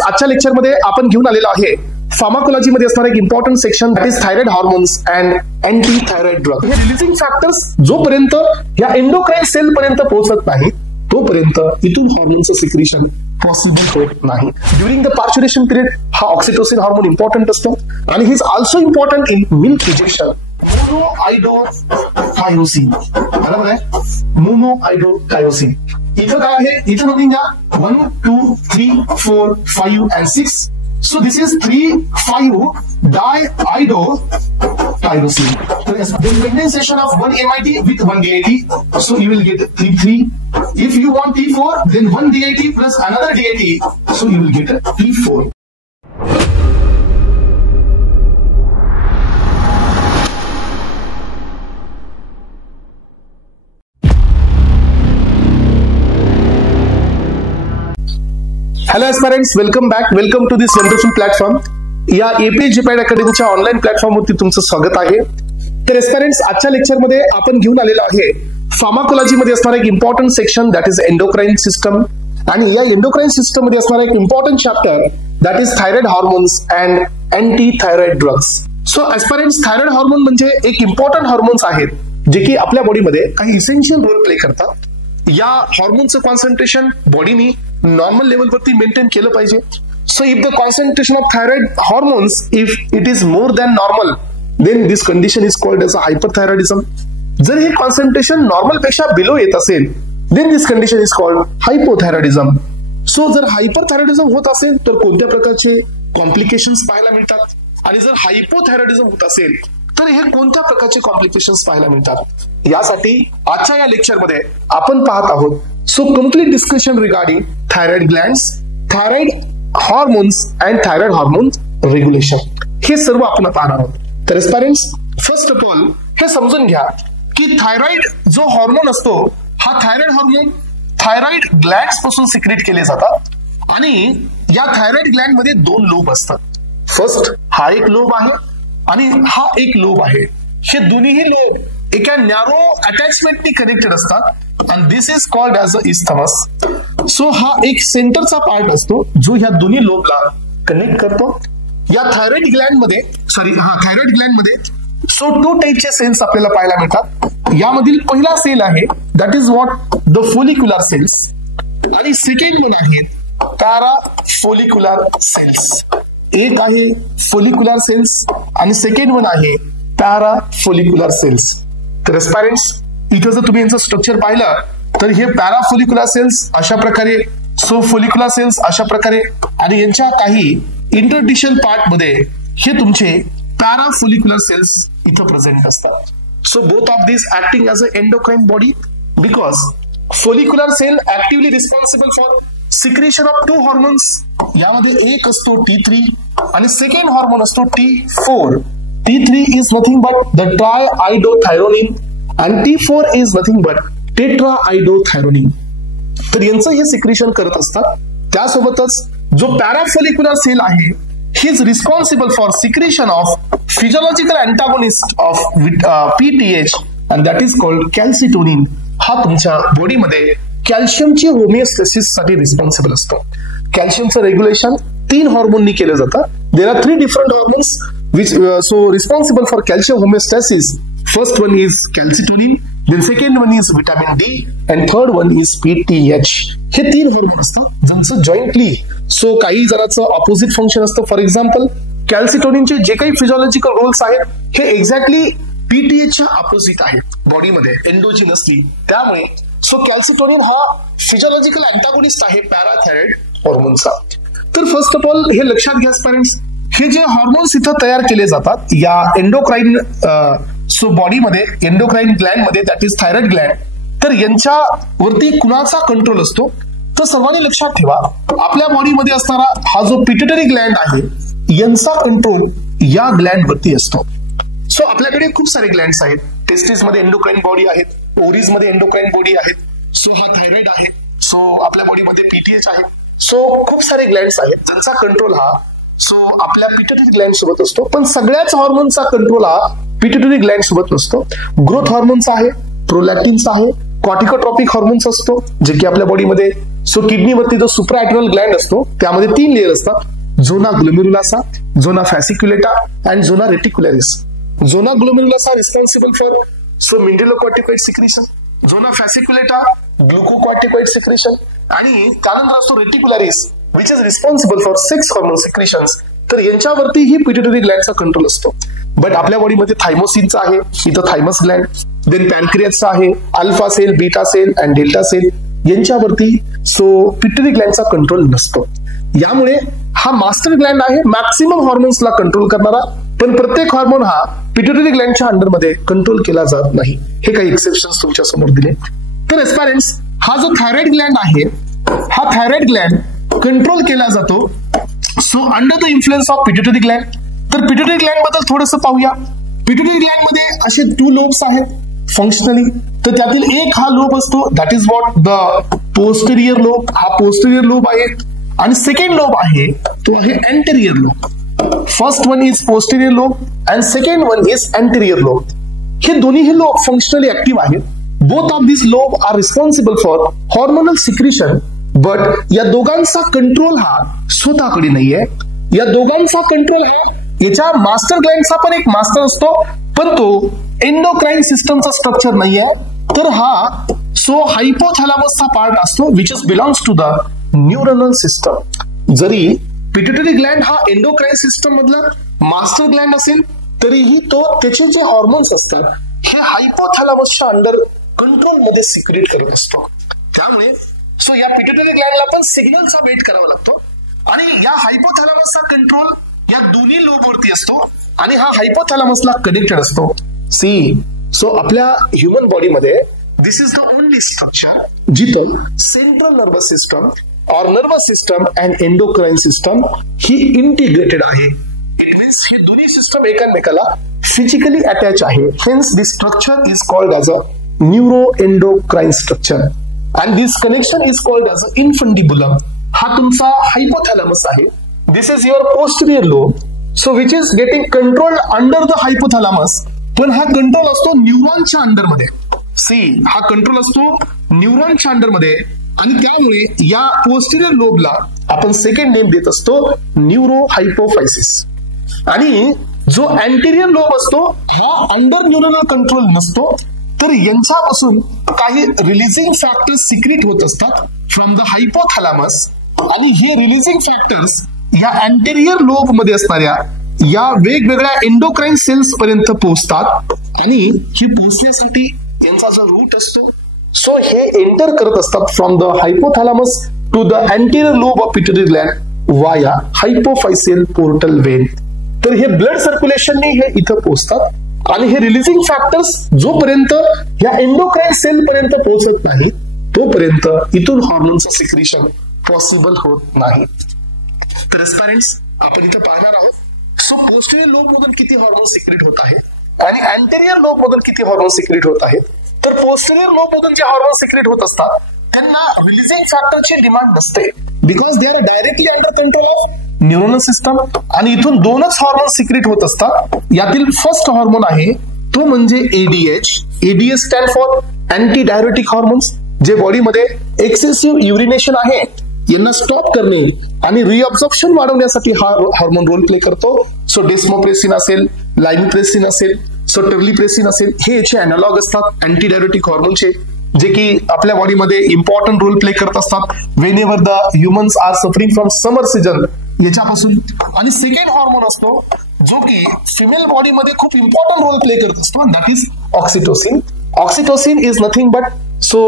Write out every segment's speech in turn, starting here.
Friends, आजच्या lecture मध्ये आपण घेऊन आलेलो आहे फार्माकोलॉजी मध्ये असणारा एक important section, that is thyroid hormones and anti thyroid drug. हे रिलीजिंग फॅक्टर्स जोपर्यंत या एंडोक्राइन सेल पर्यंत पोहोचत नाही तोपर्यंत इथून हार्मोनचं सिक्रेशन पॉसिबल होत नाही. ड्युरिंग द पार्च्युरेशन पिरियड हा ऑक्सिटोसिन हार्मोन इम्पॉर्टंट असतो आणि he is also important in milk rejection. Monoiodotyrosine, बरोबर आहे, मोनोआयडोथायोसिन. इथं काय आहे, इथं नोंदून घ्या 1, 2, 3, 4, 5 and 6. So this is 3,5-diiodotyrosine. The condensation of 1 MIT with 1 DIT. So you will get 3,3. If you want T4, then 1 DIT plus another DIT. So you will get a T4. Hello aspirants, welcome back. Welcome to this wonderful platform. या APH जेपॅड अकॅडमीच्या online प्लॅटफॉर्मवरती तुमचं स्वागत आहे. तर एस्पायरंट्स, आजच्या लेक्चरमध्ये आपण घेऊन आलेलो आहे फार्माकोलॉजी मध्ये असणारा एक important section, that is endocrine system. आणि या एंडोक्राइन सिस्टम मध्ये असणारा एक important chapter, that is thyroid hormones and anti thyroid drugs. So aspirants, thyroid hormone म्हणजे एक इम्पॉर्टंट हार्मोन्स आहेत जे की आपल्या बॉडीमध्ये काही इसेन्शियल रोल प्ले करतात. या हार्मोनचं कॉन्सन्ट्रेशन बॉडीनी नॉर्मल लेवलवरती मेंटेन केलं पाहिजे. So if the concentration of thyroid hormones if it is more than normal, then this condition is called as a hyperthyroidism. जर हे कॉन्सन्ट्रेशन नॉर्मल पेक्षा बिलो येत असेल, then this condition is called hypothyroidism. So जर hyperthyroidism होत असेल तर कोणत्या प्रकारचे कॉम्प्लिकेशन्स पाहायला मिळतात, आणि जर हायपोथायरॉइडिझम होत असेल तर हे कोणत्या प्रकारचे कॉम्प्लिकेशन्स पाहायला मिळतात, यासाठी आजच्या या लेक्चरमध्ये आपण पाहत आहोत. So complete discussion regarding thyroid glands, thyroid hormones and thyroid hormone regulation, हे सर्व आपण पाहणार आहोत. तर एस्पायरंट्स, फर्स्ट ऑफ ऑल हे समजून घ्या की थायरॉइड जो हार्मोन असतो, हा थायरॉइड हार्मोन थायरॉइड ग्लँड्स पासून सिक्रेट केले जातात. आणि या थायरॉइड ग्लँड मध्ये 2 लोब असतात. फर्स्ट हा एक लोब आहे आणि हा एक लोब आहे. हे दोन्ही लोब एका नॅरो अटॅचमेंटनी कनेक्टेड असतात and this is called as a isthmus. So हा एक सेंटरचा पार्ट असतो जो ह्या दोन्ही लोबला कनेक्ट करतो. या थायरॉइड ग्लँड मध्ये सो 2 टाइपचे सेल्स आपल्याला पाहायला मिळतात. यामधील पहिला सेल आहे, that is what the follicular cells, आणि सेकंड वन आहे पॅरा फोलिक्युलर सेल्स. एक आहे फोलिक्युलर सेल्स आणि सेकंड वन आहे पॅरा फोलिक्युलर सेल्स. तर एस्पायरंट्स, इथं जर तुम्ही यांचं स्ट्रक्चर पाहिलं तर हे पॅराफोलिक्युलर सेल्स अशा प्रकारे, सो फोलिक्युलर सेल्स अशा प्रकारे, आणि यांच्या काही इंटरडिशियल पार्ट मध्ये हे तुमचे पॅराफोलिक्युलर सेल्स इथं प्रेझेंट असतात. So both of this acting as a endocrine body, because follicular cell actively responsible for secretion of 2 hormones. यामध्ये एक असतो T3 आणि सेकंड हॉर्मोन असतो T4. T3 is nothing but the triiodothyronine and T4 is nothing but tetraiodothyronine. तर यांचं हे secretion करत असतात. त्यासोबतच जो पॅराफोलिक्युलर सेल आहे, he is responsible for secretion of physiological antagonist of PTH and that is called calcitonin. हा तुमच्या बॉडीमध्ये कॅल्शियमची होमिओस्टॅसिस साठी रिस्पॉन्सिबल असतो. कॅल्शियमचं रेग्युलेशन 3 हार्मोननी केलं जातं. There are 3 different hormones which so responsible for calcium homeostasis. First one is calcitonin, then second one is vitamin D, and third one is PTH. हे 3 hormone असतात ज्यांचं जॉईंटली सो काही जराचं opposite function असतं. For example, कॅल्सिटोनिनचे जे काही physiological Rolls आहेत हे exactly PTHच्या opposite आहेत बॉडीमध्ये एंडोजिनसली. त्यामुळे सो कॅल्सिटोनिन हा फिजियोलॉजिकल अँटागोनिस्ट आहे पॅराथायरॉइड हार्मोनचा. तर फर्स्ट ऑफ ऑल हे लक्षात घ्या पेरेंट्स, हे जे हार्मोन्स इथं तयार केले जातात या एंडोक्राइन सो बॉडीमध्ये, एंडोक्राइन ग्लँड मध्ये, दॅट इज थायरॉइड ग्लँड, तर यांच्यावरती कुणाचा कंट्रोल असतो? तर सर्वांनी लक्षात ठेवा, आपल्या बॉडीमध्ये असणारा हा जो पिट्युटरी ग्लँड आहे, यांचा कंट्रोल या ग्लँड वरती असतो. सो आपल्याकडे खूप सारे ग्लँड्स आहेत. टेस्टिस मध्ये एंडोक्राइन बॉडी आहेत, ओव्हरीज मध्ये एंडोक्राइन बॉडी आहेत. सो हा थायरॉइड आहे. सो आपल्या बॉडीमध्ये PTH आहे. सो खूप सारे ग्लँड्स आहेत ज्यांचा कंट्रोल हा सो आपल्या पिट्युटरी ग्लँड सोबत असतो. पण सगळ्याच हार्मोनचा कंट्रोल हा पिट्युटरी ग्लँड सोबत नसतो. ग्रोथ हार्मोनचा आहे, प्रोलॅक्टिनचा आहे, कॉर्टिकोट्रॉपिक हार्मोन्स असतो जे की आपल्या बॉडीमध्ये सो किडनीवरती जो सुप्राएड्रिनल ग्लँड असतो त्यामध्ये 3 लेयर असतात, zona glomerulosa, zona fasciculata and zona reticularis. Zona glomerulosa responsible for mineralocorticoid secretion, zona fasciculata glucocorticoid secretion आणि त्यानंतर असतो reticularis which is responsible for 6 hormone secretions. तर यांच्यावरती ही पिट्युटरी ग्लँडचा कंट्रोल असतो. बट आपल्या बॉडीमध्ये थायमोसिनचा आहे, इथं थायमस ग्लँड, देन पॅनक्रियासचा आहे, alpha cell, beta cell and delta cell यांच्यावरती सो पिट्युटरी ग्लँडचा कंट्रोल नसतो. यामुळे हा मास्टर ग्लँड आहे मॅक्सिमम हॉर्मोन्सला कंट्रोल करणारा, पण प्रत्येक हॉर्मोन हा पिट्युटरी ग्लँडच्या अंडरमध्ये कंट्रोल केला जात नाही. हे काही एक्सेप्शन्स तुमच्या समोर दिले. तर एस्पारेंट्स, हा जो थायरॉइड ग्लँड आहे हा थायरॉइड ग्लँड कंट्रोल केला जातो so under the influence of pituitary Gland. तर पिट्युटरी ग्लँड बद्दल थोडंसं पाहूया. पिट्युटरी ग्लँड मध्ये असे 2 लोब्स आहेत फंक्शनली. तर त्यातील एक हा लोब असतो that is what the posterior lobe. हा पोस्टेरियर लोब आहे. आणि सेकंड लोब आहे तो आहे anterior lobe. First one is posterior lobe and second one is anterior lobe. हे दोन्ही हे लोब फंक्शनली ऍक्टिव्ह आहेत. Both of this lobe are responsible for hormonal secretion. But या दोघांचा कंट्रोल हा स्वतःकडे नाहीये. या दोघांचा कंट्रोल हा याच्या मास्टर ग्लँडचा पण एक मास्टर असतो, पण तो एंडोक्राइन सिस्टमचा स्ट्रक्चर नाहीये. तर हा सो हायपोथॅलॅमसचा पार्ट असतो which is belongs to the neuronal system. जरी पिट्युटरी ग्लँड हा एंडोक्राइन सिस्टम मधला मास्टर ग्लँड असेल तरीही तो त्याचे जे हॉर्मोन्स असतात हे हायपोथॅलॅमसच्या अंडर कंट्रोल मध्ये सिक्रेट करत असतो. त्यामुळे सो या पिट्युटरी ग्लँडला पण सिग्नलचा वेट करावा लागतो आणि या हायपोथॅलॅमसचा कंट्रोल या दोन्ही लोबवरती असतो आणि हा हायपोथॅलॅमसला कनेक्टेड असतो. सी सो आपल्या ह्युमन बॉडीमध्ये this is the only structure जिथं सेंट्रल नर्वस सिस्टम और nervous system and endocrine system ही इंटिग्रेटेड आहे. इट मीन्स हे दोन्ही सिस्टम एकमेकाला फिजिकली अटॅच आहे. Hence this structure is called as a neuro endocrine structure and this connection is called as a infundibulum. हा तुमचा हायपोथॅलॅमस आहे. This is your posterior lobe so which is getting controlled under the hypothalamus. पण हा control असतो न्यूरॉनच्या अंडरमध्ये. C हा control असतो न्यूरॉनच्या अंडरमध्ये आणि त्यामुळे या पोस्टेरियर लोबला आपण सेकंड नेम देत असतो न्यूरो हायपोफायसिस. आणि जो अँटेरियर लोब असतो हा अंडर न्यूरनल कंट्रोल नसतो. तर यांच्यापासून काही रिलीजिंग फॅक्टर्स सिक्रेट होत असतात फ्रॉम द हायपोथॅलॅमस आणि हे रिलीजिंग फॅक्टर्स ह्या अँटेरियर लोब मध्ये असणाऱ्या या वेगवेगळ्या एंडोक्राइन सेल्स पर्यंत पोहोचतात आणि हे पोहोचण्यासाठी यांचा जो रूट असतो सो हे एंटर करत असतात from the hypothalamus to the anterior lobe of pituitary gland via hypophyseal portal vein. तर हे ब्लड सर्क्युलेशनने हे इथं पोहोचतात आणि हे रिलीजिंग फॅक्टर्स जोपर्यंत या एंडोक्राइन सेल पर्यंत पोहोचत नाही तोपर्यंत इथून हॉर्मोनचं सिक्रेशन पॉसिबल होत नाही. तर एस्पारेंट्स आपण इथं पाहणार आहोत सो पोस्टेरियर लोब मधून किती हॉर्मोन सिक्रेट होत आहेत आणि अँटेरियर लोब मधून किती हॉर्मोन सिक्रेट होत आहेत. तर पोस्टेरियर लोब मधून जे हॉर्मोन सिक्रेट होत असतात त्यांना रिलीजिंग फॅक्टरची डिमांड नसते because they are directly under control of neuronal system आणि इथून 2च हॉर्मोन सिक्रेट होत असतात. यातील फर्स्ट हॉर्मोन आहे तो म्हणजे ADH. ADH stand for anti diuretic hormones, जे बॉडीमध्ये एक्सेसिव्ह युरिनेशन आहे यांना स्टॉप करणे आणि रिअब्झॉर्प्शन वाढवण्यासाठी हा हॉर्मोन रोल प्ले करतो. सो डेस्मोप्रेसिन असेल, लाइनोप्रेसिन असेल, सो टर्लीप्रेसिन असेल, हे याचे अॅनालॉग असतात अँटी डायरेटिक हॉर्मोनचे जे की आपल्या बॉडीमध्ये इम्पॉर्टंट रोल प्ले करत असतात whenever the humans are suffering from summer season याच्यापासून. आणि सेकंड हॉर्मोन असतो जो की फिमेल बॉडीमध्ये खूप इम्पॉर्टंट रोल प्ले करत असतो that is oxytocin. Oxytocin is nothing but so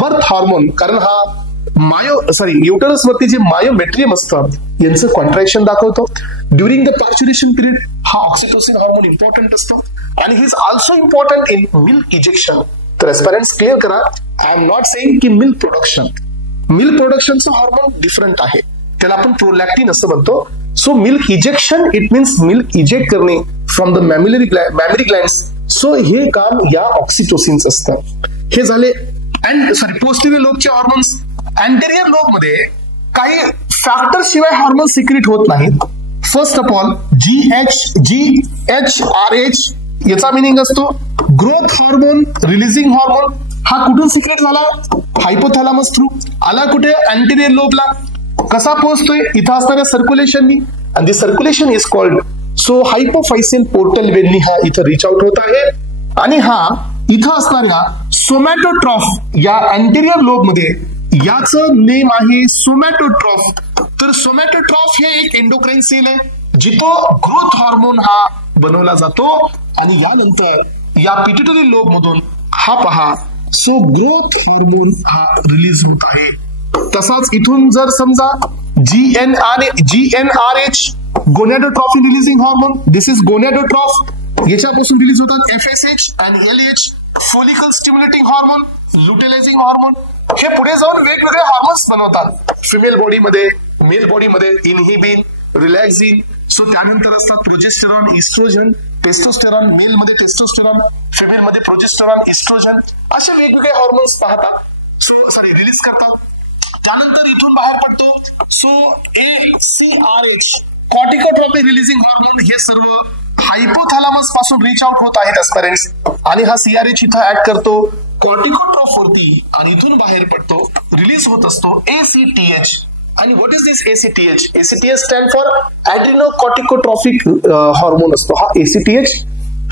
birth hormone, कारण हा युटरस वरती जे मायोमेट्रियम असतं यांचं कॉन्ट्रॅक्शन दाखवतो. ड्युरिंग द पार्च्युरेशन पिरियड हा ऑक्सिटोसिन हार्मोन इम्पॉर्टंट असतो आणि he is also important in milk ejection. तर एस्पेरेंट्स क्लिअर करा, आय एम नॉट सेइंग की मिल्क प्रोडक्शनचं हार्मोन डिफरंट आहे, त्याला आपण प्रोलॅक्टिन असं म्हणतो. So milk ejection it means milk eject करणे फ्रॉम द मॅमरी ग्लँड्स. सो हे काम या ऑक्सिटोसिनचं असतं. हे झाले पोस्टेरियर लोबचे हॉर्मोन्स. अँटेरियर लोब मध्ये काही फॅक्टर शिवाय हॉर्मोन सिक्रेट होत नाहीत. फर्स्ट ऑफ ऑल GHRH याचा मिनिंग असतो ग्रोथ हार्मोन, रिलीजिंग हार्मोन हा कुठून सिक्रेट झाला? Hypothalamus through. आला कुठे? अँटेरियर लोबला. कसा पोहोचतोय? इथं असणाऱ्या सर्क्युलेशननी. आणि the circulation is called so hypophyseal portal वेननी हा इथं रिच आउट होत आहे. आणि हा इथं असणाऱ्या सोमॅटोट्रॉफ या अँटेरियर लोब मध्ये याचं नेम आहे सोमॅटोट्रॉफ. तर सोमॅटोट्रॉफ हे एक एंडोक्राइन सेल आहे जिथं ग्रोथ हार्मोन हा बनवला जातो. आणि यानंतर या पिट्युटरी लोब मधून हा पहा सो ग्रोथ हार्मोन हा रिलीज होत आहे. तसाच इथून जर समजा GnRH gonadotrophin releasing hormone, this is gonadotroph, याच्यापासून रिलीज होतात FSH आणि LH follicle stimulating hormone, luteinizing hormone. हे पुढे जाऊन वेगवेगळे हार्मोन्स बनवतात फिमेल बॉडीमध्ये, मेल बॉडीमध्ये इनहिबिन, रिलॅक्सिन. सो त्यानंतर असतात प्रोजेस्टेरॉन, इस्ट्रोजन, टेस्टोस्टेरॉन, मेल मध्ये टेस्टोस्टेरॉन, फिमेल मध्ये प्रोजेस्टेरॉन, इस्ट्रोजन, असे वेगवेगळे हार्मोन्स पाहतात. रिलीज करतात. त्यानंतर इथून बाहेर पडतो सो ACRH कॉर्टिकोट्रॉफी रिलीजिंग हार्मोन. हे सर्व हायपोथॅलॅमस पासून रिच आउट होत आहेत एस्पेरेंट्स. आणि हा CRH इथं ऍड करतो कॉर्टिकोट्रॉफ वरती आणि इथून बाहेर पडतो, रिलीज होत असतो ACTH. आणि what is this ACTH? ACTH stand for adrenocorticotrophic hormone असतो हा ACTH.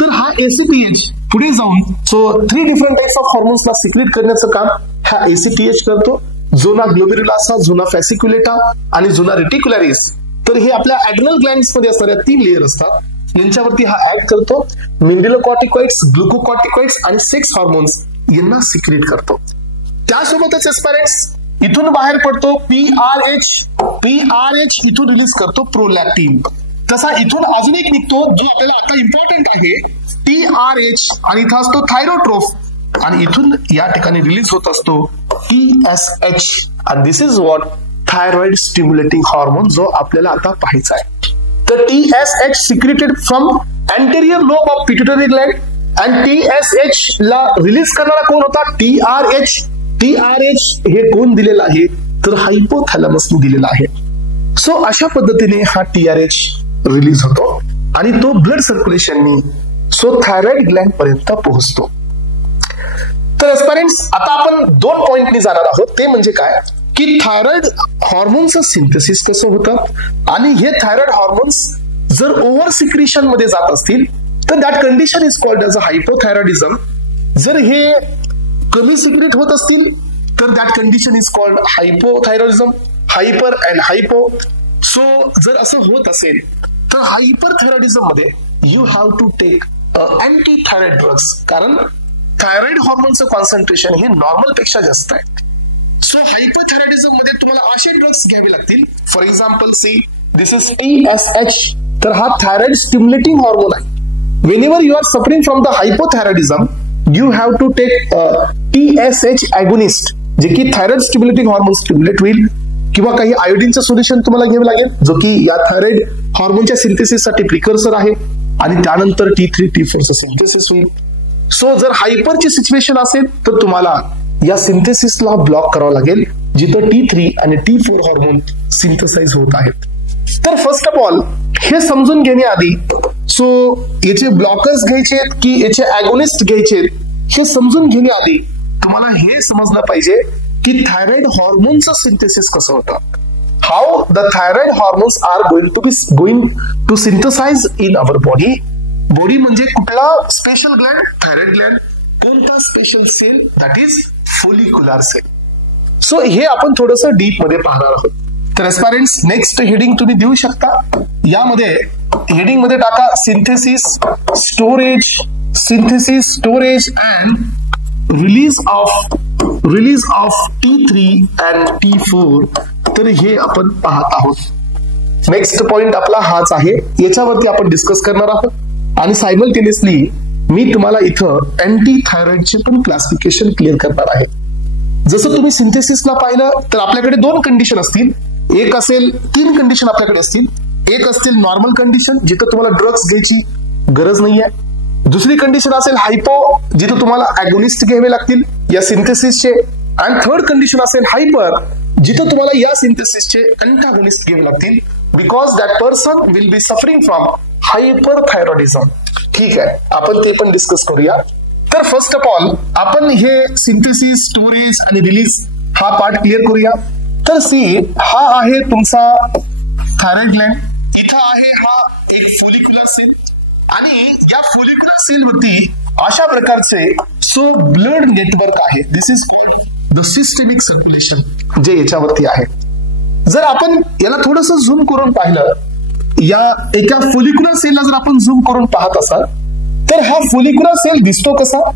तर हा ACTH पुढे जाऊन सो 3 डिफरंट टाइप्स ऑफ हार्मोन्सला सिक्रेट करण्याचं काम हा ACTH करतो. झोना ग्लोमेरुलासा, झोना फॅसिक्युलेटा आणि झोना रेटिक्युलरिस. तर हे आपल्या ऍड्रिनल ग्लँड्स मध्ये असणाऱ्या 3 लेयर असतात यांच्यावरती हा ऍड करतो. मिनरलोकॉर्टिकॉइड्स, ग्लुकोकॉर्टिकॉइड्स आणि सेक्स हार्मोन्स यांना सिक्रेट करतो. त्यासोबतच एस्पेरेंट्स इथून बाहेर पडतो PRH इथून रिलीज करतो प्रोलॅक्टिन. तसा इथून अजून एक निघतो जो आपल्याला आता इम्पॉर्टंट आहे TRH आणि इथं असतो थायरोट्रोफ. आणि इथून या ठिकाणी रिलीज होत असतो TSH. आणि this is what thyroid stimulating hormone जो आपल्याला आता पाहायचा आहे. तर TSH secreted from anterior lobe of pituitary gland. आणि TSH ला रिलीज करणारा कोण होता? TRH. TRH हे कोण दिलेला आहे? तर हायपोथॅलॅमसने दिलेला आहे. सो अशा पद्धतीने हा TRH रिलीज होतो आणि तो ब्लड सर्क्युलेशननी सो थायरॉइड ग्लँड पर्यंत पोहोचतो. तर एस्पेरेंट्स आता आपण 2 पॉइंटनी जाणार आहोत. ते म्हणजे काय की थायरॉइड हार्मोनचं सिंथेसिस कसं होतं आणि हे थायरॉइड हार्मोन्स जर ओव्हर सिक्रेशन मध्ये जात असतील तर that condition is called as a hypothyroidism. जर हे कमी सिक्रेट होत असतील तर that condition is called hypothyroidism. Hyper and hypo. So जर असं होत असेल तर हायपरथायरॉइडिझम मध्ये you have to take anti thyroid drugs, कारण थायरॉइड हार्मोनचं कॉन्सन्ट्रेशन हे नॉर्मल पेक्षा जास्त आहे. सो हायपरथायरॉइडिझम मध्ये तुम्हाला असे ड्रग्स घ्यावे लागतील. For example C this is TSH. तर हा थायरॉइड स्टिम्युलेटिंग हार्मोन आहे. whenever you are suffering from the hypothyroidism you have to take TSH agonist जे की थायरॉइड स्टिम्युलेटिंग हार्मोन स्टिम्युलेट होईल किंवा काही आयोडीनचं सोल्युशन तुम्हाला घ्यावे लागेल जो की या थायरॉइड हार्मोनच्या सिंथेसिस साठी प्रिकर्सर आहे. आणि त्यानंतर T3 T4 चं सिंथेसिस होईल. सो जर हायपरची सिच्युएशन असेल तर तुम्हाला या सिंथेसिसला ब्लॉक करावं लागेल जिथं T3 आणि T4 हार्मोन सिंथेसाइज होत आहेत. तर फर्स्ट ऑफ ऑल हे समजून घेण्याआधी सो याचे ब्लॉकर्स घ्यायचे की याचे ॲगोनिस्ट घ्यायचे हे समजून घेण्याआधी तुम्हाला हे समजलं पाहिजे की थायरॉइड हार्मोनचं सिंथेसिस कसं होतं. How the thyroid hormones are going to synthesize in our body. Body म्हणजे कुठला स्पेशल ग्लँड? Thyroid gland. कोणता special cell? That is follicular cell. So हे आपण थोडस डीप मध्ये पाहणार आहोत. तर एस्पायरंट्स नेक्स्ट हेडिंग तुम्ही देऊ शकता. यामध्ये हेडिंग मध्ये टाका synthesis storage and release of T3 and T4. तर हे आपण पाहत आहोत. नेक्स्ट पॉइंट आपला हाच आहे, याच्यावरती आपण डिस्कस करणार आहोत आणि सायमल्टेनियसली मी तुम्हाला इथं अँटी थायरॉइडचे पण क्लासिफिकेशन क्लिअर करणार आहे. जसं तुम्ही सिंथेसिसला पाहिलं तर आपल्याकडे 2 कंडिशन असतील. एक असेल 3 कंडिशन आपल्याकडे असतील. एक असतील नॉर्मल कंडिशन जिथं तुम्हाला ड्रग्स घ्यायची गरज नाहीये. दुसरी कंडिशन असेल हायपो जिथं तुम्हाला ॲगोनिस्ट घ्यावे लागतील या सिंथेसिसचे. आणि थर्ड कंडिशन असेल हायपर जिथं तुम्हाला या सिंथेसिसचे अँटागोनिस्ट घ्यावे लागतील because that person will be suffering from hyperthyroidism. ठीक आहे, आपण ते पण डिस्कस करूया. तर फर्स्ट ऑफ ऑल आपण हे सिंथेसिस, स्टोरेज आणि रिलीज हा पार्ट क्लिअर करूया. तर सी हा आहे तुमचा थायरॉइड ग्लँड, इथं आहे हा एक फोलिक्युलर सेल आणि या फोलिक्युलर सेल वरती अशा प्रकारचे ब्लड नेटवर्क आहे. This is called the systemic circulation जे याच्यावरती आहे. जर आपण याला थोडंसं झूम करून पाहिलं, या एका फोलिक्युलर सेलला जर आपण झूम करून पाहत असाल तर हा फोलिक्युलर सेल दिसतो कसा,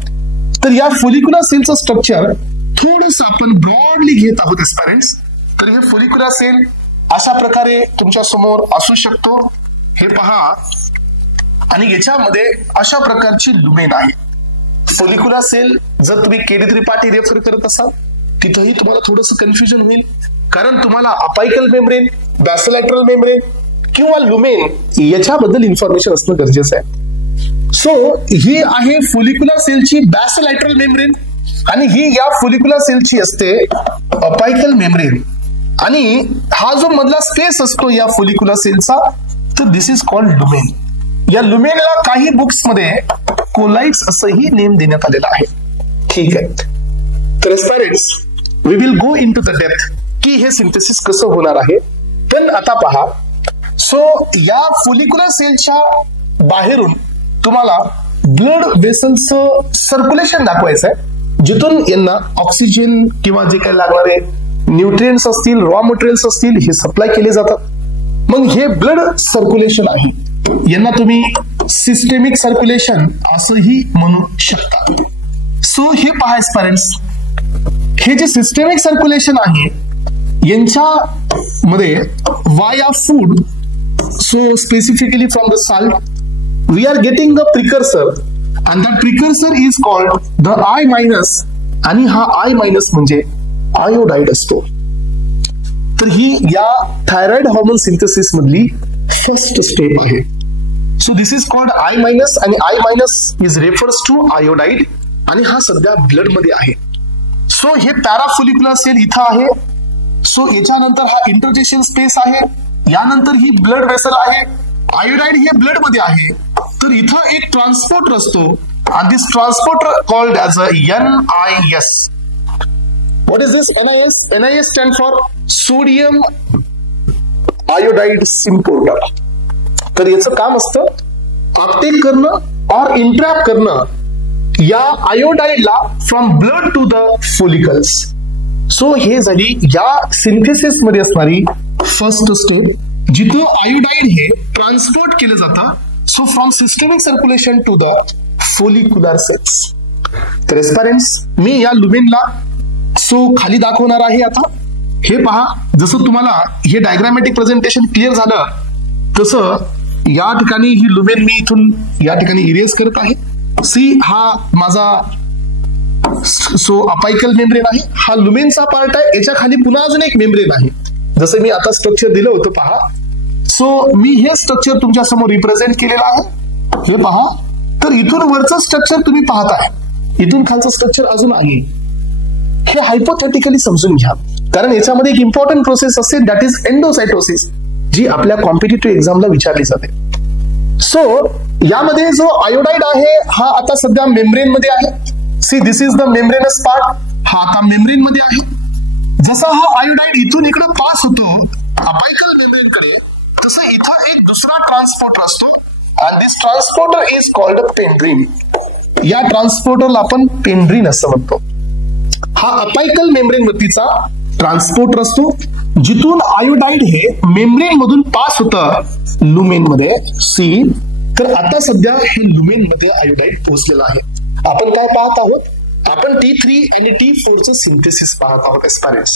तर या फोलिक्युलर सेलचं स्ट्रक्चर थोडंसं आपण ब्रॉडली घेत आहोत एस्पिरंट्स. तर हे फोलिक्युलर सेल अशा प्रकारे तुमच्या समोर असू शकतो, हे पहा. आणि याच्यामध्ये अशा प्रकारची लुमेन आहे. फोलिक्युलर सेल जर तुम्ही केडी त्रिपाठी रेफर करत असाल तिथंही तुम्हाला थोडंसं कन्फ्युजन होईल, कारण तुम्हाला अपायकल मेम्ब्रेन, बॅसिलॅटरल मेम्ब्रेन किंवा लुमेन याच्याबद्दल इन्फॉर्मेशन असणं गरजेचं आहे. सो ही आहे फोलिक्युलर सेलची बॅसिलॅटरल मेम्ब्रेन आणि ही या फोलिक्युलर सेलची असते अपायकल मेम्ब्रेन. आणि हा जो मधला स्पेस असतो या फोलिक्युलर सेलचा, तर दिस इज कॉल्ड लुमेन. या लुमेनला काही बुक्स मध्ये कोलाइट्स असंही नेम देण्यात आलेला आहे. ठीक आहे. तर aspirants we will go into the depth की हे सिंथेसिस कसं होणार आहे. पण आता पहा, सो या फोलिक्युलर सेलच्या बाहेरून तुम्हाला ब्लड वेसलचं सर्क्युलेशन दाखवायचं आहे, जिथून यांना ऑक्सिजन किंवा जे काही लागणारे न्यूट्रिएंट्स असतील, रॉ मटेरियल्स असतील, हे सप्लाय केले जातात. मग हे ब्लड सर्क्युलेशन आहे, यांना तुम्ही सिस्टेमिक सर्क्युलेशन असंही म्हणू शकता. सो हे पहा एस्पिरंट्स, हे जे सिस्टेमिक सर्क्युलेशन आहे यांच्यामध्ये via food, so specifically from the salt we are getting a precursor and that precursor is called the I-, आणि हा I- म्हणजे आयोडाइड असतो. तर ही या थायरॉइड हॉर्मोन सिंथेसिस मधली फर्स्ट स्टेप आहे. So this is called I- आणि I- is refers to iodide आणि हा सध्या ब्लड मध्ये आहे. सो हे पॅराफोलिक्युलर सेल इथं आहे. सो याच्यानंतर हा इंटरजेशन स्पेस आहे, यानंतर ही ब्लड वेसल आहे, आयोडाइड हे ब्लड मध्ये आहे. तर इथं एक ट्रान्सपोर्टर असतो आणि this transporter called as a NIS. What is this NIS? NIS stand for sodium iodide symporter. तर याचं काम असतं अपटेक करणं और इंट्रॅप करणं या आयोडाइडला from blood to the follicles. So हे झाली या सिंथेसिस मध्ये असणारी फर्स्ट स्टेप, जिथं आयोडाइड हे ट्रान्सपोर्ट केलं जातं. So from systemic circulation to the follicular cells. तर एस्पिरंट्स मी या लुमेनला खाली दाखवणार आहे. आता हे पहा, जसं तुम्हाला हे डायग्रामॅटिक प्रेझेंटेशन क्लिअर झालं तसं या ठिकाणी ही लुमेन मी इथून या ठिकाणी इरेज करत आहे. सी हा माझा अपायकल मेम्ब्रेन आहे, हा लुमेनचा पार्ट आहे. याच्या खाली पुन्हा अजून एक मेम्ब्रेन आहे, जसं मी आता स्ट्रक्चर दिलं होतं पहा. सो मी हे स्ट्रक्चर तुमच्या समोर रिप्रेझेंट केलेलं आहे, हे पहा. तर इथून वरचं स्ट्रक्चर तुम्ही पाहताय, इथून खालचं स्ट्रक्चर अजून आहे. हे हायपोथेटिकली समजून घ्या, कारण याच्यामध्ये एक इम्पॉर्टंट प्रोसेस असते, दॅट इज एंडोसायटोसिस, जी आपल्या कॉम्पिटिटिव्ह एक्झामला विचारली जाते. सो यामध्ये जो आयोडाइड आहे हा आता सध्या मेम्ब्रेन मध्ये आहे. See this is the membranes part, हा आता मेम्ब्रेन मध्ये आहे. जसा हा आयोडाइड इथून इकडे पास होतो अपायकल मेम्ब्रेन कडे, तसं इथं एक दुसरा ट्रान्सपोर्टर असतो आणि दिस ट्रान्सपोर्टर इज कॉल्ड पेंड्रीन. या ट्रान्सपोर्टरला आपण पेंड्रीन असं म्हणतो. हा अपायकल मेम्ब्रेन वरतीचा ट्रान्सपोर्टर असतो, जिथून आयोडाइड हे मेम्ब्रेन मधून पास होतं लुमेन मध्ये. सी तर आता सध्या हे लुमेन मध्ये आयोडाइड पोहोचलेला आहे. आपण काय पाहत आहोत? आपण T3 आणि T4 चे सिंथेसिस पाहत आहोत एस्पिरंट्स.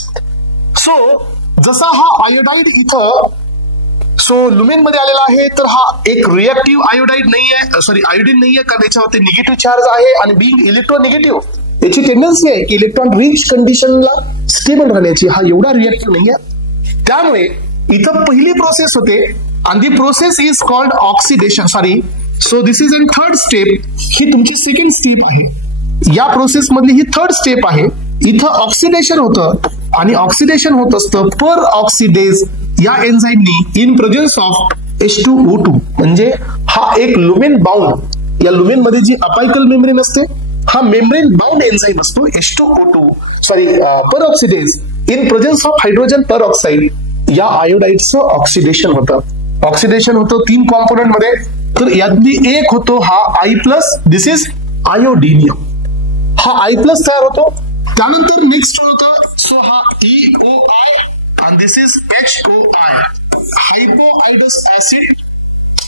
सो जसा हा आयोडाइड इथं लुमेन मध्ये आलेला आहे, तर हा एक रिएक्टिव्ह आयोडाइड नाहीये, सॉरी आयोडीन नाहीये, कारण याच्यावरती निगेटिव्ह चार्ज आहे आणि बीइंग इलेक्ट्रोनिगेटिव्ह याची टेंडन्सी आहे की इलेक्ट्रॉन रिच कंडिशनला स्टेबल राहण्याची. हा एवढा रिएक्टिव्ह नाहीये, त्यामुळे इथं पहिली प्रोसेस होते आणि the process is called oxidation. Sorry, so this is in third step. ही तुमची सेकंड स्टेप आहे. या प्रोसेस मधली ही थर्ड स्टेप आहे. इथं ऑक्सिडेशन होतं आणि ऑक्सिडेशन होत असतं पर ऑक्सिडेज या एन्झाईमनी इन प्रेझेन्स ऑफ H2O2. म्हणजे हा एक लुमेन बाउंड, या लुमेन मध्ये जी अपायकल मेम्ब्रेन असते हा मेम्ब्रेन बाउंड एन्झाईम असतो H2O2 peroxidase in presence of hydrogen peroxide या आयोडाईडचं ऑक्सिडेशन होतं 3 कॉम्पोनंट मध्ये. तर यातली एक होतो हा I+, दिस इज आयोडिनियम. हा I+ तयार होतो. त्यानंतर नेक्स्ट होतं सो हा EOI आणि दिस इज HOI, हायपोआयडस ऍसिड.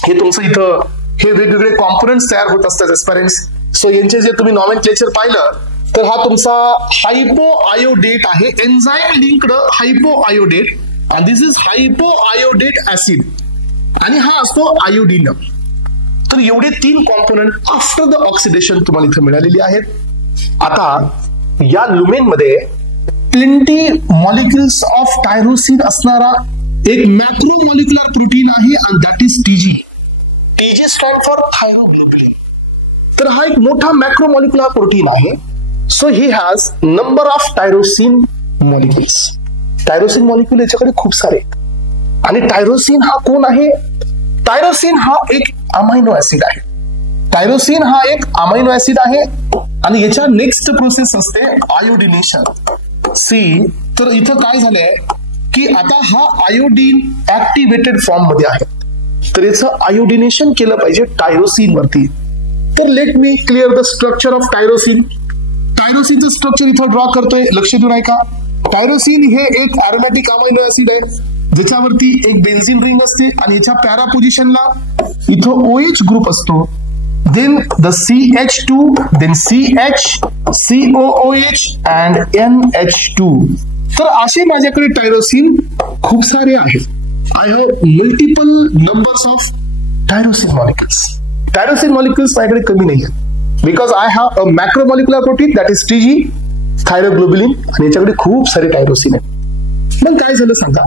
हे तुमचं इथं हे वेगवेगळे कॉम्पोनंट्स तयार होत असतात एस्पिरंट्स. सो यांचे जे तुम्ही नॉमेनक्लेचर पाहिलं तर हा तुमचा हायपोआयोडेट आहे, एन्झाईम लिंक्ड हायपोआयोडेट, आणि दिस इज हायपोआयोडेट ऍसिड, आणि हा असतो आयोडिनम. तर एवढे 3 कॉम्पोनंट आफ्टर द ऑक्सिडेशन तुम्हाला इथे मिळालेली आहेत. आता या लुमेन मध्ये प्लेंटी मॉलिक्युल्स ऑफ टायरोसिन असणारा एक मॅक्रोमॉलिक्युलर प्रोटीन आहे, आणि that is TG. TG stand for thyroglobulin. तर हा एक मोठा मॅक्रोमॉलिक्युलर प्रोटीन आहे. So he has number of tyrosine molecules. Tyrosine molecule याच्याकडे खूप सारे. आणि टायरोसिन हा कोण आहे? टायरोसिन हा एक अमायनो ऍसिड आहे. टायरोसिन हा एक अमायनो ऍसिड आहे, आणि याच्या नेक्स्ट प्रोसेस असते आयोडिनेशन. सी, तर इथं काय झालंय की आता हा आयोडीन ऍक्टिव्हेटेड फॉर्म मध्ये आहे, तर याचं आयोडिनेशन केलं पाहिजे टायरोसिन वरती. तर let me clear the structure of tyrosine. टायरोसिनचं स्ट्रक्चर इथं ड्रॉ करतोय, लक्ष देऊन ऐका. टायरोसिन हे एक अरोमॅटिक अमायनो ऍसिड आहे, ज्याच्यावरती एक बेन्झीन रिंग असते, आणि याच्या पॅरा पोझिशनला इथं OH ग्रुप असतो. Then the CH2, then CH, COOH and NH2. तर असे माझ्याकडे टायरोसिन खूप सारे आहेत. I have multiple numbers of tyrosine molecules. Tyrosine molecules माझ्याकडे कमी नाही आहेत, because I have a macromolecular protein that is TG, thyroglobulin, आणि याच्याकडे खूप सारे टायरोसिन आहेत. मग काय झालं सांगा.